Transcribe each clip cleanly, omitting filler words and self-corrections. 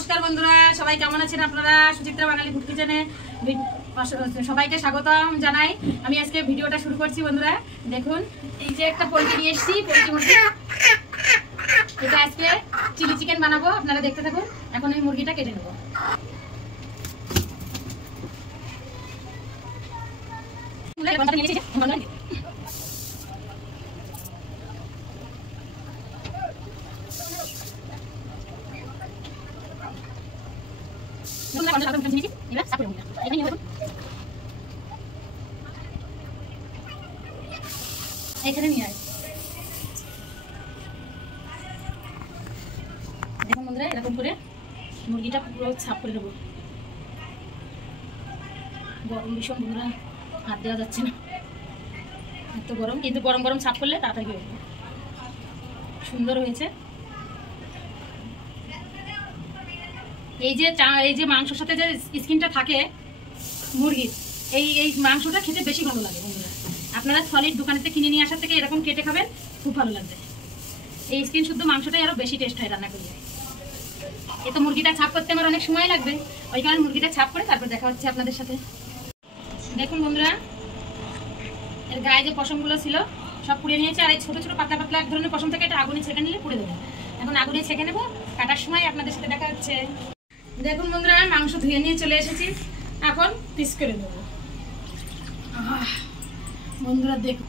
নমস্কার বন্ধুরা, সবাই কেমন আছেন আপনারা? সুচিত্রা বাঙালি ফুড কিচেনে সবাইকে স্বাগতম জানাই। আমি আজকে ভিডিওটা শুরু করছি। বন্ধুরা দেখুন, এই যে একটা পোলট্রি নিয়ে এসেছি, পোলট্রি মুরগি। এটা আজকে চিলি চিকেন বানাবো, আপনারা দেখতে থাকুন। এখন এই মুরগিটা কেটে নেব। এখানে নিয়ে আয়। দেখুন বন্ধুরা, এরকম করে মুরগিটা পুরো ছাপ করে দেবো। গরম ভীষণ বন্ধুরা, হাত দেওয়া যাচ্ছে না, এত গরম। কিন্তু গরম গরম ছাপ করলে তাড়াতাড়ি হয়ে যাবে। সুন্দর হয়েছে। এই যে মাংসের সাথে যে স্কিনটা থাকে মুরগির, এই মাংসটা খেতে বেশি ভালো লাগে বন্ধুরা। আপনারা সলিড দোকানেতে কিনে নিয়ে আসার থেকে এরকম কেটে খাবেন, খুব ভালো লাগবে। এই স্কিন শুদ্ধ মাংসটাই আরো বেশি টেস্ট হয় রান্না করলে। এ তো মুরগিটা ছাপ করতে আমার অনেক সময় লাগবে, ওই কারণে মুরগিটা ছাপ করে তারপর দেখা হচ্ছে আপনাদের সাথে। দেখুন বন্ধুরা, এর গায়ে যে পশমগুলো ছিল সব পুড়ে নিয়েছে। আর এই ছোট ছোট পাতলা পাতলা এক ধরনের পশম থেকে এটা আগুনে ছেঁকে নিলে পুড়ে দেবে। এখন আগুনে ছেঁকে নেবো, কাটার সময় আপনাদের সাথে দেখা হচ্ছে। দেখুন বন্ধুরা, মাংস ধুয়ে নিয়ে চলে এসেছি, এখন পিস করে নেব। বন্ধুরা দেখুন,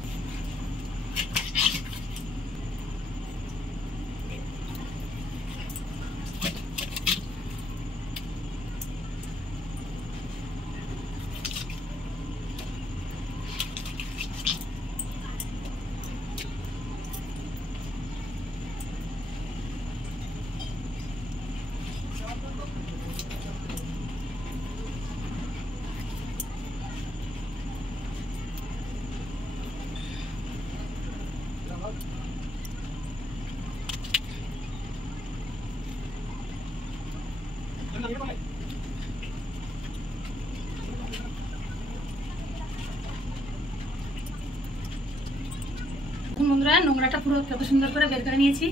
বন্ধুরা নোংরাটা পুরো কত সুন্দর করে বের করে নিয়েছি।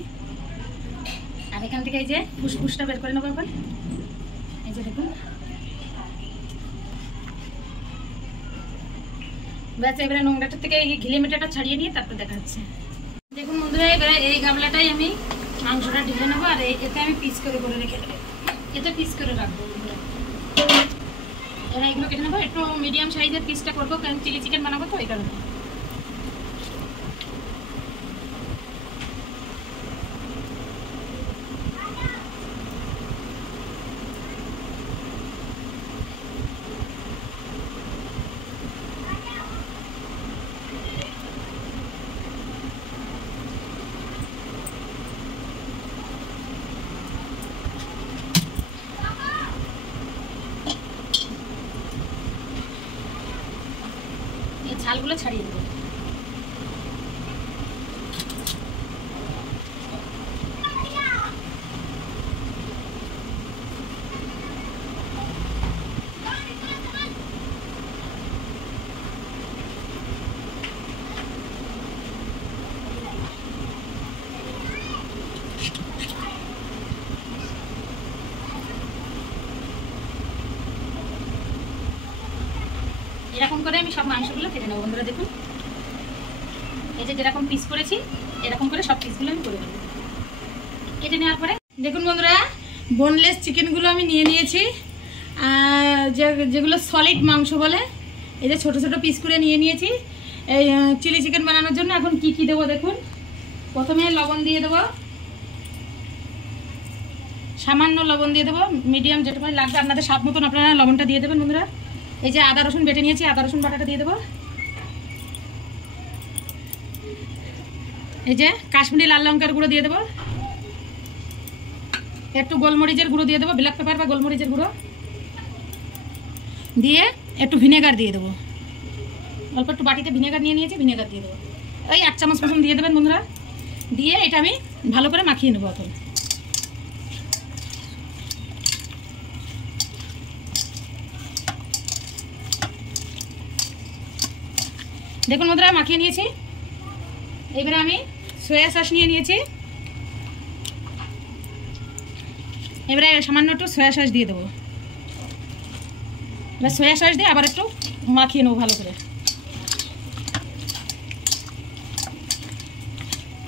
আর এখান থেকে এই যে ফুসফুসটা বের করে নেবো এখন। এই যে দেখুন, ব্যাস এবারে নোংরাটার থেকে এই ঘিলে মেটাটা ছাড়িয়ে নিয়ে তারপর দেখা যাচ্ছে। দেখুন বন্ধুরা, এবারে এই গামলাটাই আমি মাংসটা ঢেলে নেবো। আর এতে আমি পিস করে রেখে দেবো, এতে পিস করে রাখবো বন্ধুরা। এবার এগুলো কেটে নেবো, একটু মিডিয়াম সাইজের পিসটা করবো, কারণ চিলি চিকেন বানাবো তো ওই কারণে। ছালগুলো ছাড়িয়ে দেবো। এরকম করে আমি সব মাংসগুলো কেটে নেবো বন্ধুরা। দেখুন, এই যে যেরকম পিস করেছি এরকম করে সব পিসগুলো আমি করে নেবো। কেটে নেওয়ার পরে দেখুন বন্ধুরা, বোনলেস চিকেনগুলো আমি নিয়ে নিয়েছি। যেগুলো সলিড মাংস বলে, এই যে ছোট ছোট পিস করে নিয়ে নিয়েছি এই চিলি চিকেন বানানোর জন্য। এখন কি কি দেবো দেখুন। প্রথমে লবণ দিয়ে দেবো, সামান্য লবণ দিয়ে দেবো, মিডিয়াম যেটুকু লাগবে আপনাদের স্বাদ মতন আপনারা লবণটা দিয়ে দেবেন বন্ধুরা। এই যে আদা রসুন বেটে নিয়েছি, আদা রসুন বাটাটা দিয়ে দেবো। এই যে কাশ্মীরি লাল লঙ্কার গুঁড়ো দিয়ে দেবো, একটু গোলমরিচের গুঁড়ো দিয়ে দেবো, ব্ল্যাক পেপার বা গোলমরিচের গুঁড়ো দিয়ে একটু ভিনেগার দিয়ে দেবো। অল্প একটু বাটিতে ভিনেগার নিয়ে নিয়েছি, ভিনেগার দিয়ে দেবো। ওই 1 চামচ মতন দিয়ে দেবেন বন্ধুরা। দিয়ে এটা আমি ভালো করে মাখিয়ে নেবো এখন। দেখুন বন্ধুরা মাখিয়ে নিয়েছি। এবারে আমি সয়া সস নিয়ে নিয়েছি, এবারে সামান্য একটু সয়া সস দিয়ে দেবো। এবার সয়া সস দিয়ে আবার একটু মাখিয়ে নেবো ভালো করে।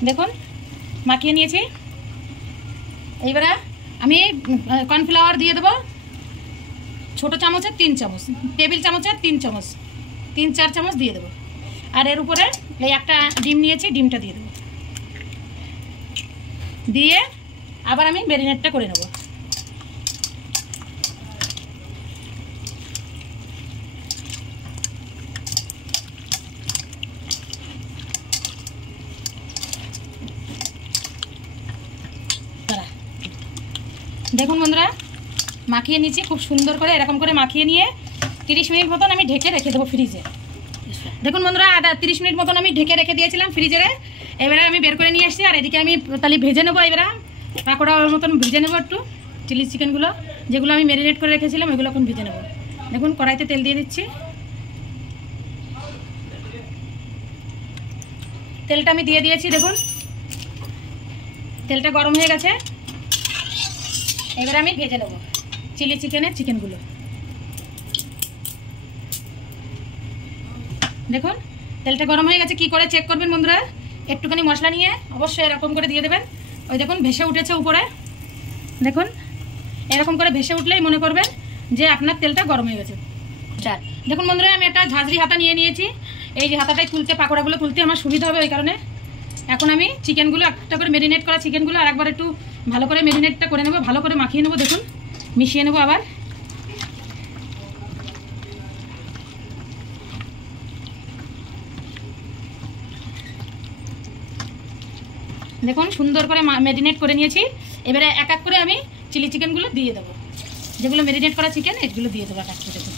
দেখুন মাখিয়ে নিয়েছি। এইবারে আমি কর্নফ্লাওয়ার দিয়ে দেবো ছোটো চামচের 3 চামচ, টেবিল চামচের 3 চামচ, 3-4 চামচ দিয়ে দেবো। আর এর উপরে এই একটা ডিম নিয়েছি, ডিমটা দিয়ে দেবো। দিয়ে আবার আমি ম্যারিনেটটা করে নেব। দেখুন বন্ধুরা মাখিয়ে নিচ্ছি খুব সুন্দর করে, এরকম করে মাখিয়ে নিয়ে 30 মিনিট মতন আমি ঢেকে রেখে দেবো ফ্রিজে। দেখুন বন্ধুরা 30 মিনিট মতন আমি ঢেকে রেখে দিয়েছিলাম ফ্রিজে। এবারে আমি বের করে নিয়ে আসছি। আর এদিকে আমি তাহলে ভেজে নেবো। এবারে পাকোড়ার মতন ভেজে নেবো একটু চিলি চিকেনগুলো, যেগুলো আমি ম্যারিনেট করে রেখেছিলাম ওইগুলো এখন ভেজে নেবো। দেখুন কড়াইতে তেল দিয়ে দিচ্ছি। তেলটা আমি দিয়ে দিয়েছি। দেখুন তেলটা গরম হয়ে গেছে। এবারে আমি ভেজে নেবো চিলি চিকেনের চিকেনগুলো। দেখুন তেলটা গরম হয়ে গেছে। কি করে চেক করবেন বন্ধুরা, একটুখানি মশলা নিয়ে অবশ্যই এরকম করে দিয়ে দেবেন। ওই দেখুন ভেসে উঠেছে উপরে। দেখুন এরকম করে ভেসে উঠলেই মনে করবেন যে আপনার তেলটা গরম হয়ে গেছে। দেখুন বন্ধুরা আমি একটা ঝাঁঝরি হাতা নিয়ে নিয়েছি। এই যে হাতাটাই তুলতে, পাকোড়াগুলো তুলতে আমার সুবিধা হবে ওই কারণে। এখন আমি চিকেনগুলো একটা করে ম্যারিনেট করা চিকেনগুলো আর একবার একটু ভালো করে ম্যারিনেটটা করে নেবো, ভালো করে মাখিয়ে নেবো। দেখুন মিশিয়ে নেবো আবার। দেখুন সুন্দর করে ম্যারিনেট করে নিয়েছি। এবারে এক এক করে আমি চিলি চিকেনগুলো দিয়ে দেবো, যেগুলো ম্যারিনেট করা চিকেন এগুলো দিয়ে দেবো এক এক করে। দেখুন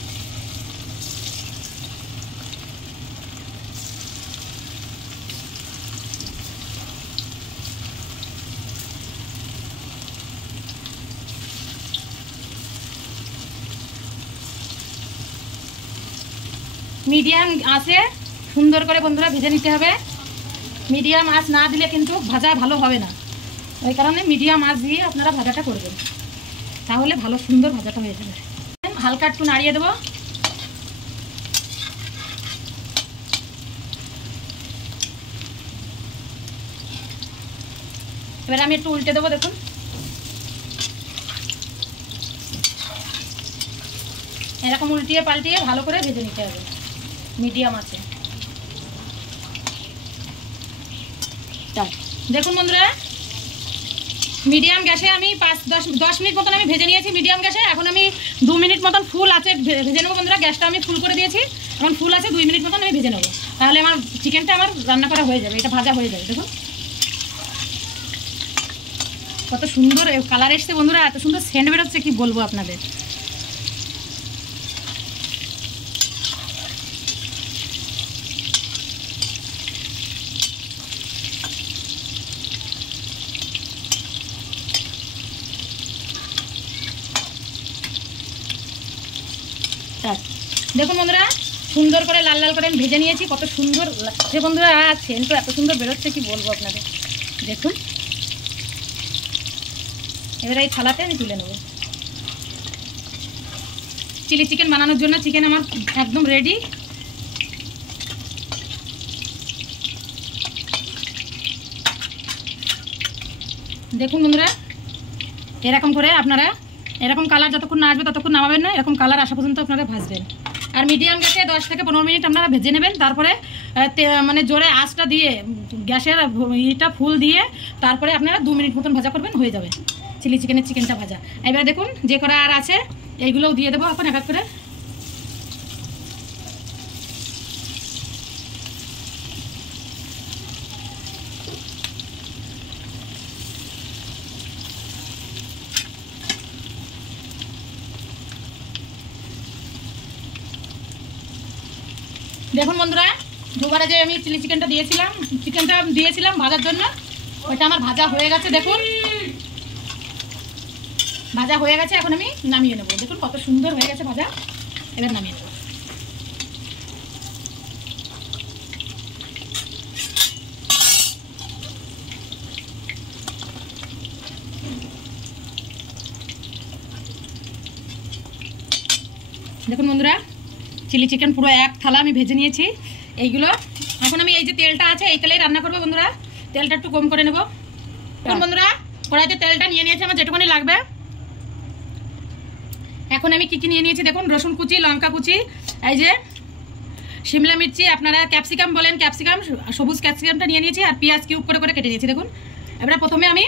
মিডিয়াম আঁচে সুন্দর করে বন্ধুরা ভেজে নিতে হবে। মিডিয়াম আঁচ না দিলে কিন্তু ভাজা ভালো হবে না, ওই কারণে মিডিয়াম আঁচ দিয়ে আপনারা ভাজাটা করবেন, তাহলে ভালো সুন্দর ভাজাটা হয়ে যাবে। হালকা একটু নাড়িয়ে দেবো। এবার আমি একটু উল্টে দেবো। দেখুন এরকম উল্টিয়ে পাল্টিয়ে ভালো করে ভেজে নিতে হবে মিডিয়াম আছে। দেখুন বন্ধুরা মিডিয়াম গ্যাসে আমি 5-10 মিনিট মতন আমি ভেজে নিয়েছি মিডিয়াম গ্যাসে। এখন আমি 2 মিনিট মতন ফুল আছে ভেজে নেবো বন্ধুরা। গ্যাসটা আমি ফুল করে দিয়েছি, এখন ফুল আছে 2 মিনিট মতন আমি ভেজে নেবো, তাহলে আমার চিকেনটা আমার রান্না করা হয়ে যাবে, এটা ভাজা হয়ে যাবে। দেখুন কত সুন্দর কালার এসছে বন্ধুরা, এত সুন্দর সেন্ট বেরোচ্ছে কি বলবো আপনাদের। দেখুন বন্ধুরা সুন্দর করে লাল লাল করে ভেজে নিয়েছি, কত সুন্দর লাগছে বন্ধুরা। সেন্ট তো এত সুন্দর বেরোচ্ছে কি বলবো আপনাদের। দেখুন এবার এই থালাতে আমি তুলে নেব। চিলি চিকেন বানানোর জন্য চিকেন আমার একদম রেডি। দেখুন বন্ধুরা এরকম করে আপনারা এরকম কালার যতক্ষণ না আসবে ততক্ষণ নামাবেন না, এরকম কালার আসা পর্যন্ত আপনারা ভাজবেন। আর মিডিয়াম গ্যাসে 10 থেকে 15 মিনিট আপনারা ভেজে নেবেন। তারপরে মানে জোরে আঁচটা দিয়ে গ্যাসের ইটা ফুল দিয়ে তারপরে আপনারা 2 মিনিট মতন ভাজা করবেন, হয়ে যাবে চিলি চিকেনের চিকেনটা ভাজা। এবার দেখুন যে করা আর আছে এইগুলোও দিয়ে দেবো এখন এক এক করে। দেখুন বন্ধুরা দুবারে যে আমি চিলি চিকেনটা দিয়েছিলাম ভাজার জন্য, ওইটা আমার ভাজা হয়ে গেছে। দেখুন ভাজা হয়ে গেছে, এখন আমি নামিয়ে নেবো। দেখুন কত সুন্দর হয়ে গেছে ভাজা, এবার নামিয়ে নেবো। দেখুন বন্ধুরা, চিলি চিকেন পুরো এক থালা আমি ভেজে নিয়েছি। এইগুলো এখন আমি এই যে তেলটা আছে এই তেলেই রান্না করবো বন্ধুরা। তেলটা একটু কম করে নেব। এখন বন্ধুরা কড়াইতে তেলটা নিয়ে নিয়েছি আমার যেটুকুনি লাগবে। এখন আমি কি কি নিয়ে নিয়েছি দেখুন, রসুন কুচি, লঙ্কা কুচি, এই যে শিমলা মির্চি, আপনারা ক্যাপসিকাম বলেন, ক্যাপসিকাম সবুজ ক্যাপসিকামটা নিয়ে নিয়েছি, আর পেঁয়াজ কিউব করে করে কেটে নিয়েছি দেখুন। এবারে প্রথমে আমি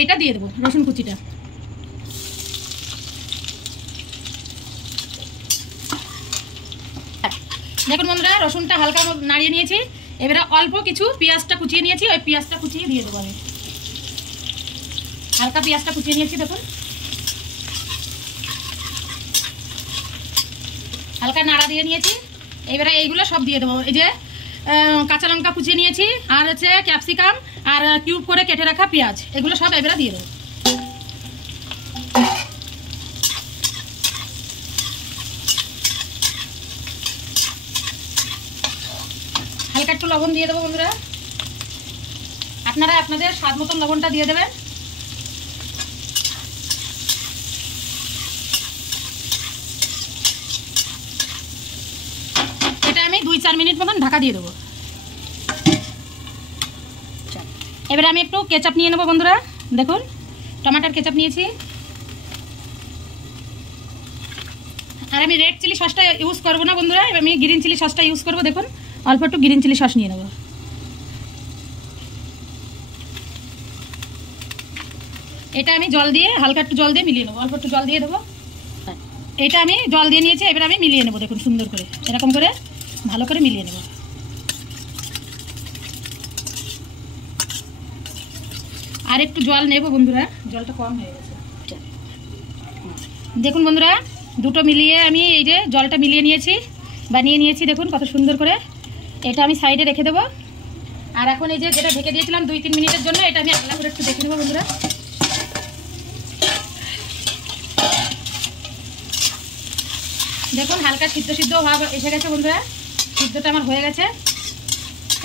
এইটা দিয়ে দেবো, রসুন কুচিটা। দেখুন বন্ধুরা রসুনটা হালকা নাড়িয়ে নিয়েছি। এবারে অল্প কিছু পেঁয়াজটা কুচিয়ে নিয়েছি, ওই পেঁয়াজটা কুচিয়ে দিয়ে দেবো আমি। হালকা পেঁয়াজটা কুচিয়ে নিয়েছি দেখুন, হালকা নাড়া দিয়ে নিয়েছি। এবারে এইগুলো সব দিয়ে দেবো। এই যে কাঁচা লঙ্কা কুচিয়ে নিয়েছি, আর হচ্ছে ক্যাপসিকাম, আর কিউব করে কেটে রাখা পেঁয়াজ, এগুলো সব এবারে দিয়ে দেবো। হালকা একটু লবণ দিয়ে দেবো বন্ধুরা, আপনারা আপনাদের স্বাদ মতন লবণটা দিয়ে দেবেন। এটা আমি 2-4 মিনিট মতন ঢাকা দিয়ে দেবো। এবারে আমি একটু কেচাপ নিয়ে নেবো বন্ধুরা। দেখুন টমেটোর কেচাপ নিয়েছি, আর আমি রেড চিলি সসটা ইউজ করবো না বন্ধুরা, এবার আমি গ্রিন চিলি সসটা ইউজ করবো। দেখুন অল্প একটু গ্রিন চিলি সস নিয়ে নেবো। এটা আমি জল দিয়ে হালকা একটু জল দিয়ে মিলিয়ে নেবো, অল্প একটু জল দিয়ে দেবো। এটা আমি জল দিয়ে নিয়েছি, এবার আমি মিলিয়ে নেবো। দেখুন সুন্দর করে এরকম করে ভালো করে মিলিয়ে নেবো। আর একটু জল নেবো বন্ধুরা, জলটা কম হয়ে গেছে। দেখুন বন্ধুরা দুটো মিলিয়ে আমি এই যে জলটা মিলিয়ে নিয়েছি, বানিয়ে নিয়েছি। দেখুন কত সুন্দর করে। এটা আমি সাইডে রেখে দেবো। আর এখন এই যে যেটা ঢেকে দিয়েছিলাম 2-3 মিনিটের জন্য, এটা আমি আলাদা করে একটু দেখে নেবো বন্ধুরা। দেখুন হালকা সিদ্ধ সিদ্ধ ভাব এসে গেছে বন্ধুরা, সিদ্ধটা আমার হয়ে গেছে।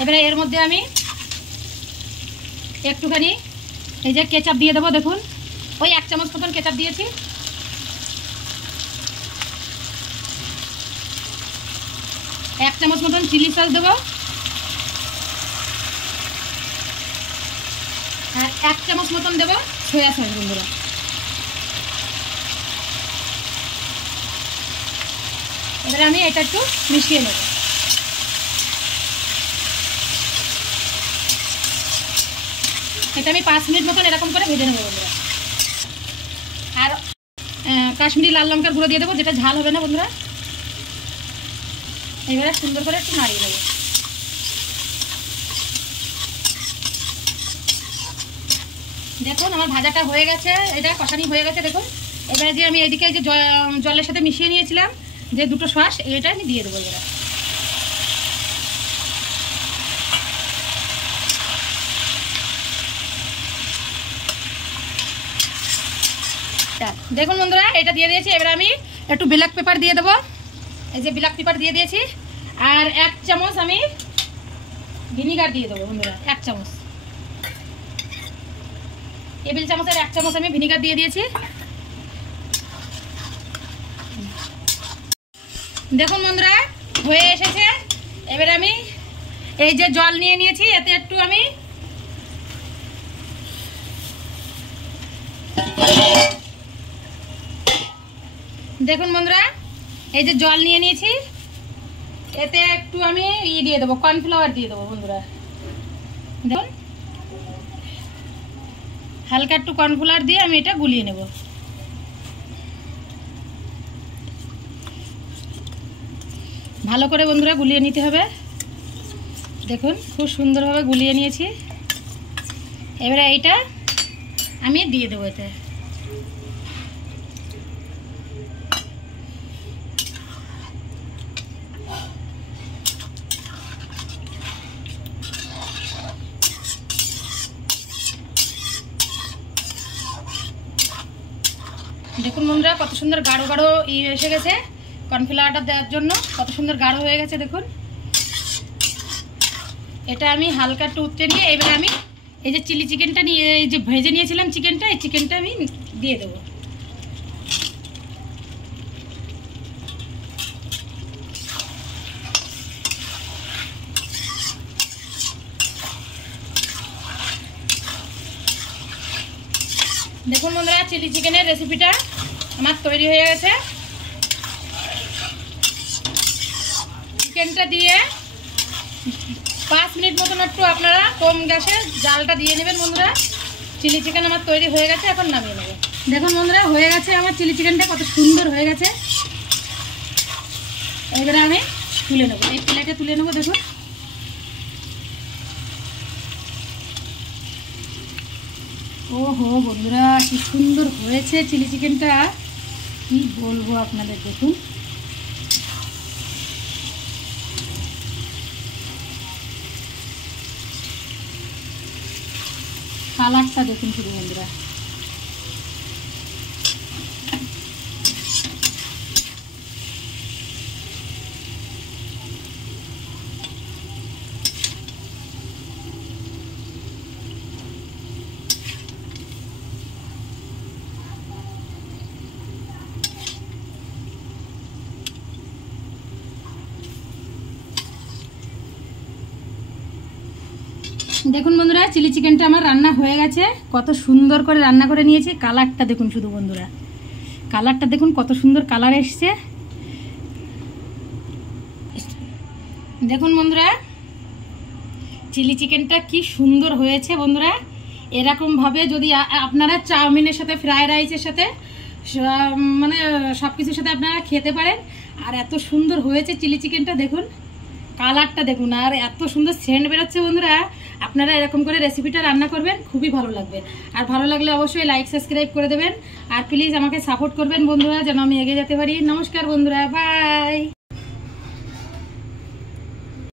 এবারে এর মধ্যে আমি একটুখানি এই যে কেচাপ দিয়ে দেবো। দেখুন ওই 1 চামচ মতন কেচাপ দিয়েছি। এক চামচ মতন চিলি সস দেবো, আর 1 চামচ মতন দেবো সয়া সস বন্ধুরা। এবারে আমি এটা একটু মিশিয়ে নেব। এটা আমি 5 মিনিট মতন এরকম করে ভেজে নেবো বন্ধুরা। আর কাশ্মীরি লাল লঙ্কার গুঁড়ো দিয়ে দেবো, যেটা ঝাল হবে না বন্ধুরা। এবারে সুন্দর করে একটু নাড়িয়ে নেবো। দেখুন আমার ভাজাটা হয়ে গেছে, এটা কষানি হয়ে গেছে। দেখুন এবারে যে আমি এদিকে যে জলের সাথে মিশিয়ে নিয়েছিলাম যে দুটো সস, এটা আমি দিয়ে দেবো এবারে। দেখুন বন্ধুরা এটা দিয়ে দিয়েছি। এবারে আমি একটু ব্ল্যাক পেপার দিয়ে দেবো। এই যে ব্ল্যাক পেপার দিয়ে দিয়েছি, আর 1 চামচ আমি ভিনিগার দিয়ে দেবো বন্ধুরা। 1 চামচ, টেবিল চামচের 1 চামচ আমি ভিনিগার দিয়ে দিয়েছি। দেখুন বন্ধুরা হয়ে এসেছে। এবারে আমি এই যে জল নিয়ে নিয়েছি, এতে একটু আমি দেখুন বন্ধুরা এই যে জল নিয়ে নিয়েছি, এতে একটু আমি দিয়ে দেবো, কর্নফ্লাওয়ার দিয়ে দেবো বন্ধুরা। দেখুন হালকা একটু কর্নফ্লাওয়ার দিয়ে আমি এটা গুলিয়ে নেব। ভালো করে বন্ধুরা গুলিয়ে নিতে হবে। দেখুন খুব সুন্দরভাবে গুলিয়ে নিয়েছি। এবারে এইটা আমি দিয়ে দেবো এতে। দেখুন বন্ধুরা কত সুন্দর গাঢ় গাঢ় এসে গেছে। কর্নফ্লাওয়ারটা দেওয়ার জন্য কত সুন্দর গাঢ় হয়ে গেছে। দেখুন এটা আমি হালকা একটু উঠতে নিয়ে এবারে আমি এই যে চিলি চিকেনটা নিয়ে এই যে ভেজে নিয়েছিলাম চিকেনটা, এই চিকেনটা আমি দিয়ে দেবো। দেখুন বন্ধুরা, চিলি চিকেনের রেসিপিটা আমার তৈরি হয়ে গেছে। চিকেনটা দিয়ে 5 মিনিট মতন একটু আপনারা কম গ্যাসে জালটা দিয়ে নেবেন বন্ধুরা। চিলি চিকেন আমার তৈরি হয়ে গেছে, এখন নামিয়ে নেব। দেখুন বন্ধুরা, হয়ে গেছে আমার চিলি চিকেনটা, কত সুন্দর হয়ে গেছে। এবারে আমি তুলে নেবো, এই প্লেটে তুলে নেবো। দেখুন ওহো বন্ধুরা, কি সুন্দর হয়েছে চিলি চিকেনটা, কি বলবো আপনাদের। দেখুন কালারটা দেখুন শুধু বন্ধুরা। দেখুন বন্ধুরা, চিলি চিকেনটা আমার রান্না হয়ে গেছে, কত সুন্দর করে রান্না করে নিয়েছি। কালারটা দেখুন শুধু বন্ধুরা, কালারটা দেখুন কত সুন্দর কালার এসছে। দেখুন বন্ধুরা, চিলি চিকেনটা কি সুন্দর হয়েছে বন্ধুরা। এরকমভাবে যদি আপনারা চাউমিনের সাথে, ফ্রাইড রাইসের সাথে, মানে সব কিছুর সাথে আপনারা খেতে পারেন। আর এত সুন্দর হয়েছে চিলি চিকেনটা, দেখুন কালারটা দেখুন, আর এত সুন্দর সেন্ট বেরোচ্ছে বন্ধুরা। আপনারা এরকম করে রেসিপিটা রান্না করবেন, খুবই ভালো লাগবে। আর ভালো লাগলে অবশ্যই লাইক সাবস্ক্রাইব করে দেবেন, আর প্লিজ আমাকে সাপোর্ট করবেন বন্ধুরা, যেন আমি এগিয়ে যেতে পারি। নমস্কার বন্ধুরা, বাই।